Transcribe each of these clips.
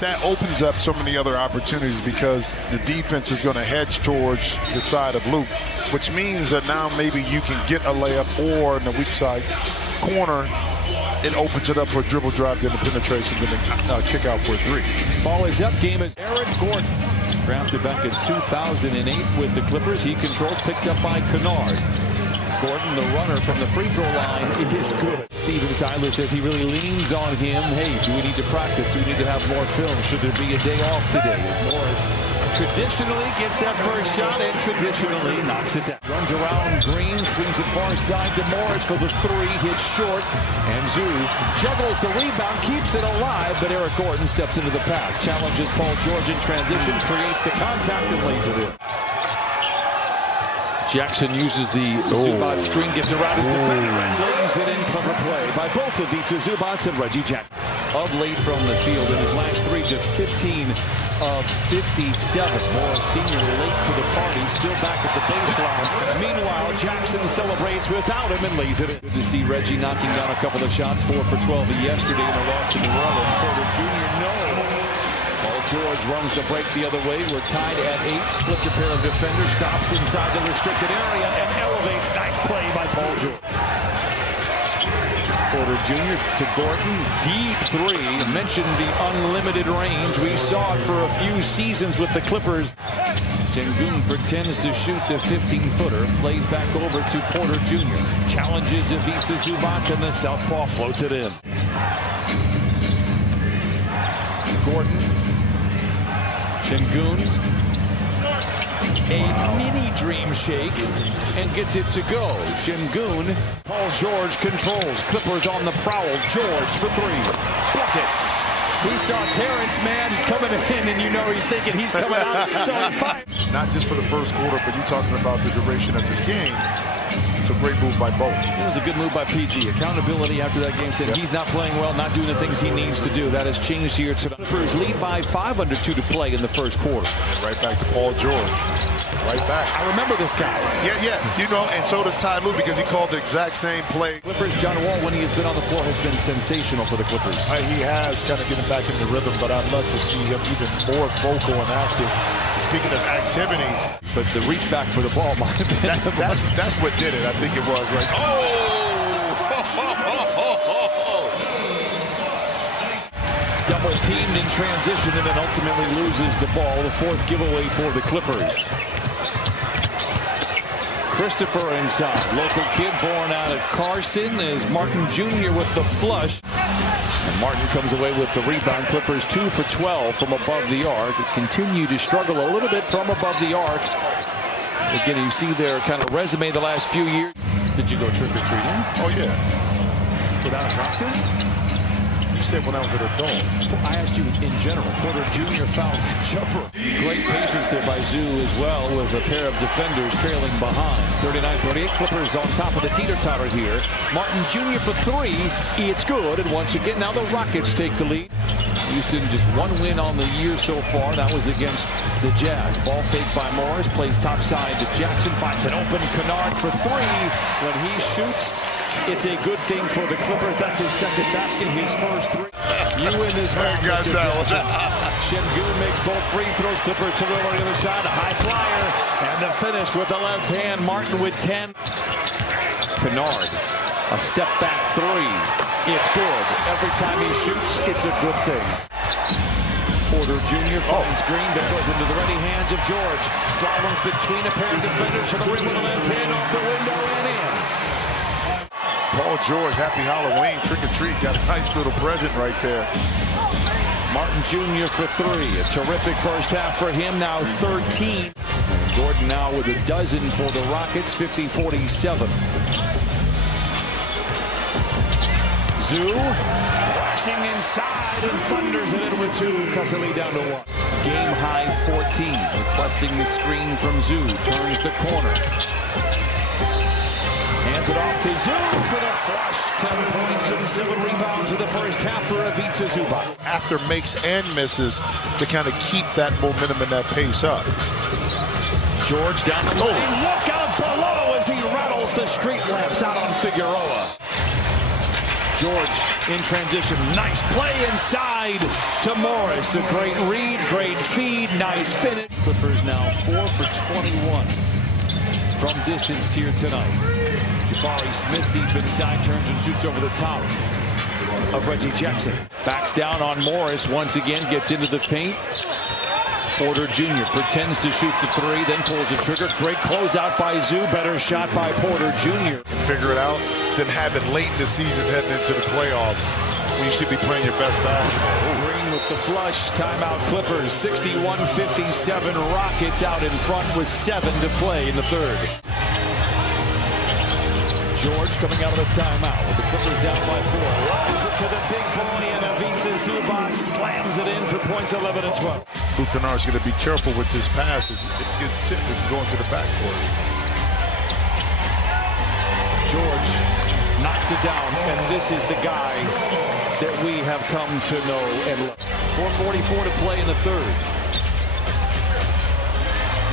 that opens up so many other opportunities because the defense is going to hedge towards the side of Luke, which means that now maybe you can get a layup, or in the weak side corner, it opens it up for a dribble drive, then a penetration, then a kick out for a three. Ball is up. Game is Eric Gordon. Drafted back in 2008 with the Clippers. He controls, picked up by Kennard. Gordon, the runner from the free throw line, is good. Steven Siler says he really leans on him. Hey, do we need to practice? Do we need to have more film? Should there be a day off today? As Morris traditionally gets that first shot and traditionally knocks it down. Runs around Green, swings it far side to Morris for the three, hits short, and Zoo juggles the rebound, keeps it alive, but Eric Gordon steps into the path, challenges Paul George in transition, creates the contact and lays it in. Jackson uses the Zubac screen, gets around his defender and lays it in. Clever play by both of Vita Zubac and Reggie Jackson. Of late from the field in his last three, just 15 of 57. Morris Sr. late to the party, still back at the baseline. Meanwhile, Jackson celebrates without him and lays it in. Good to see Reggie knocking down a couple of shots, 4 for 12 yesterday in a loss to New Orleans. Porter Jr. Paul George runs the break the other way. We're tied at 8. Splits a pair of defenders. Stops inside the restricted area and elevates. Nice play by Paul George. Porter Jr. to Gordon. Deep three. Mentioned the unlimited range. We saw it for a few seasons with the Clippers. Sengun pretends to shoot the 15-footer. Plays back over to Porter Jr. Challenges Ivica Zubac and the southpaw floats it in. Gordon. Sengun, a mini dream shake, and gets it to go. Sengun, Paul George controls. Clippers on the prowl. George for three. Bucket. He saw Terrence Mann coming in, and you know he's thinking he's coming out. So not just for the first quarter, but you're talking about the duration of this game. It's a great move by both. It was a good move by PG. Accountability after that game said he's not playing well, not doing the things he needs to do. That has changed here tonight. Clippers lead by 5 under 2 to play in the first quarter. Right back to Paul George. Right back. I remember this guy. Yeah. You know, and so does Ty Lue because he called the exact same play. Clippers, John Wall, when he has been on the floor, has been sensational for the Clippers. He has kind of getting back in the rhythm, but I'd love to see him even more vocal and active. Speaking of activity. But the reach back for the ball might have been. That's what did it. I think it was like, double teamed in transition and then ultimately loses the ball. The 4th giveaway for the Clippers. Christopher inside. Local kid born out of Carson is Martin Jr. with the flush. And Martin comes away with the rebound. Clippers 2 for 12 from above the arc. Continue to struggle a little bit from above the arc. Again, you see their kind of resume the last few years. Did you go trick-or-treating? Oh, yeah. Without a costume? You said when I was an adult. I asked you in general. Porter Jr. fouled jumper. Great patience there by Zoo as well with a pair of defenders trailing behind. 39-38. Clippers on top of the teeter-totter here. Martin Jr. for 3. It's good. And once again, now the Rockets take the lead. Houston just 1 win on the year so far. That was against the Jazz. Ball fake by Morris. Plays topside to Jackson. Finds an open Kennard for 3. When he shoots, it's a good thing for the Clippers. That's his second basket, his first 3. You win this round. Sengun makes both free throws. Clippers to go on the other side. A high flyer. And the finish with the left hand. Martin with 10. Kennard. A step back 3. It's good. Every time he shoots, it's a good thing. Porter Jr. finds Green, but goes into the ready hands of George. Slaloms between a pair of defenders to the rim with a left hand off the window and in. Paul George, happy Halloween, trick or treat. Got a nice little present right there. Martin Jr. for 3. A terrific first half for him. Now 13. Gordon now with a dozen for the Rockets. 50-47. Zoo flashing inside and thunders it in with 2. Caselli down to 1. Game high 14. Requesting the screen from Zoo. Turns the corner. Hands it off to Zoo for the flush. 10 points and 7 rebounds in the first half for Ivica Zubac. After makes and misses to kind of keep that momentum and that pace up. George down the lane. Look out below as he rattles the street lamps out on Figueroa. George in transition. Nice play inside to Morris. A great read, great feed, nice finish. Clippers now 4 for 21 from distance here tonight. Jabari Smith deep inside, turns and shoots over the top of Reggie Jackson. Backs down on Morris once again, gets into the paint. Porter Jr. pretends to shoot the three, then pulls the trigger. Great closeout by Zoo. Better shot by Porter Jr. Figure it out, then have it late in the season heading into the playoffs when you should be playing your best basketball. Green with the flush. Timeout Clippers. 61-57. Rockets out in front with 7 to play in the third. George coming out of the timeout with the Clippers down by 4. Lobs it to the big boy, and Ivica Zubac slams it in for points 11 and 12. Luke Kennard's going to be careful with this pass. If it gets sent, it can go into the backcourt. George knocks it down, and this is the guy that we have come to know and love. 4:44 to play in the third.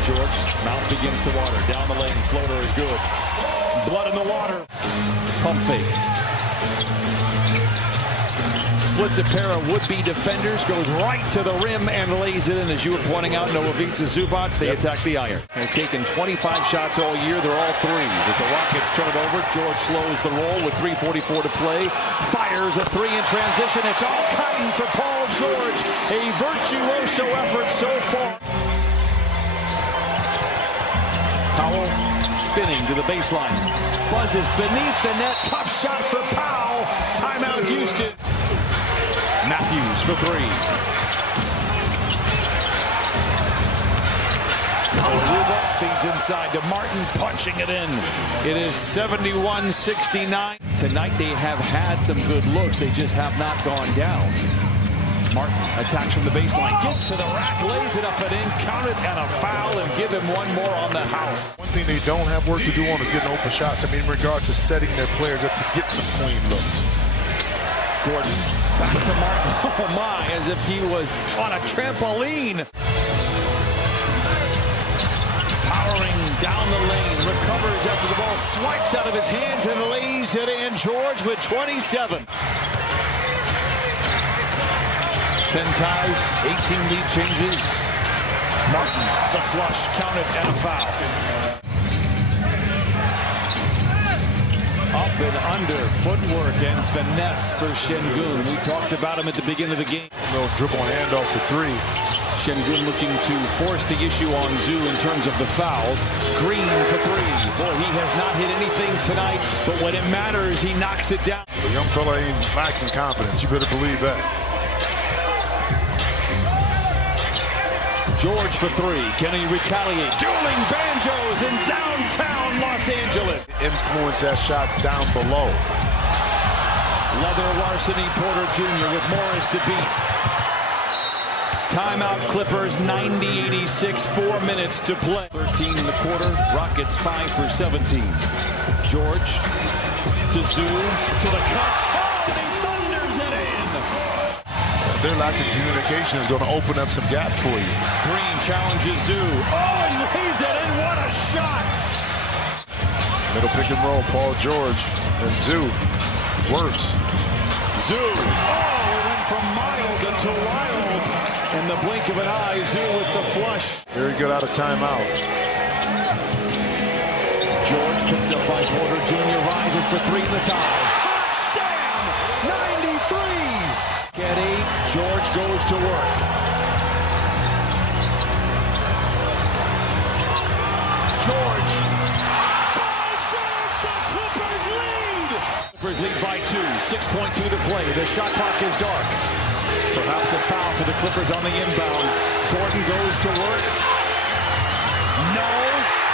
George, mouth begins to water. Down the lane, floater is good. Blood in the water. Pump fake. Splits a pair of would-be defenders, goes right to the rim and lays it in. As you were pointing out, no Ivica Zubac, they attack the iron. Has taken 25 shots all year. They're all threes. As the Rockets turn it over, George slows the roll with 3:44 to play. Fires a three in transition. It's all cotton for Paul George. A virtuoso effort so far. Powell spinning to the baseline. Buzzes beneath the net. Tough shot for Powell. Timeout Houston. Matthews for three. Feeds inside to Martin, punching it in. It is 71-69. Tonight they have had some good looks. They just have not gone down. Martin attacks from the baseline, gets to the rack, lays it up and in, count it, and a foul, and give him one more on the house. One thing they don't have work to do on is getting open shots. I mean, in regards to setting their players up to get some clean looks. Gordon back to Martin. Oh my, as if he was on a trampoline. Powering down the lane, recovers after the ball swiped out of his hands and lays it in. George with 27. 10 ties, 18 lead changes. Martin, the flush, counted, and a foul. Up and under, footwork and finesse for Şengün. We talked about him at the beginning of the game. No dribble and handoff for three. Şengün looking to force the issue on Zoo in terms of the fouls. Green for three. Boy, he has not hit anything tonight, but when it matters, he knocks it down. The young fella ain't lacking confidence. You better believe that. George for three. Can he retaliate? Dueling banjos in downtown Los Angeles. Influence that shot down below. Leather larceny, Porter Jr. with Morris to beat. Timeout Clippers, 90-86, 4 minutes to play. 13 in the quarter, Rockets 5 for 17. George to Zoo, to the cut. Oh, and he thunders it in. Their lack of communication is going to open up some gaps for you. Green challenges Zoo. Oh, he lays it in, what a shot. Middle pick and roll, Paul George and Zoo works. Zoo, oh, it went from mild to wild. In the blink of an eye, Zoo with the flush. Very good out of timeout. George picked up by Porter Jr. rises for three in the tie. Hot damn! 93s! Get 8. George goes to work. George. The Clippers lead! Clippers lead by 2. 6.2 to play. The shot clock is dark. Perhaps a foul for the Clippers on the inbound. Gordon goes to work. No.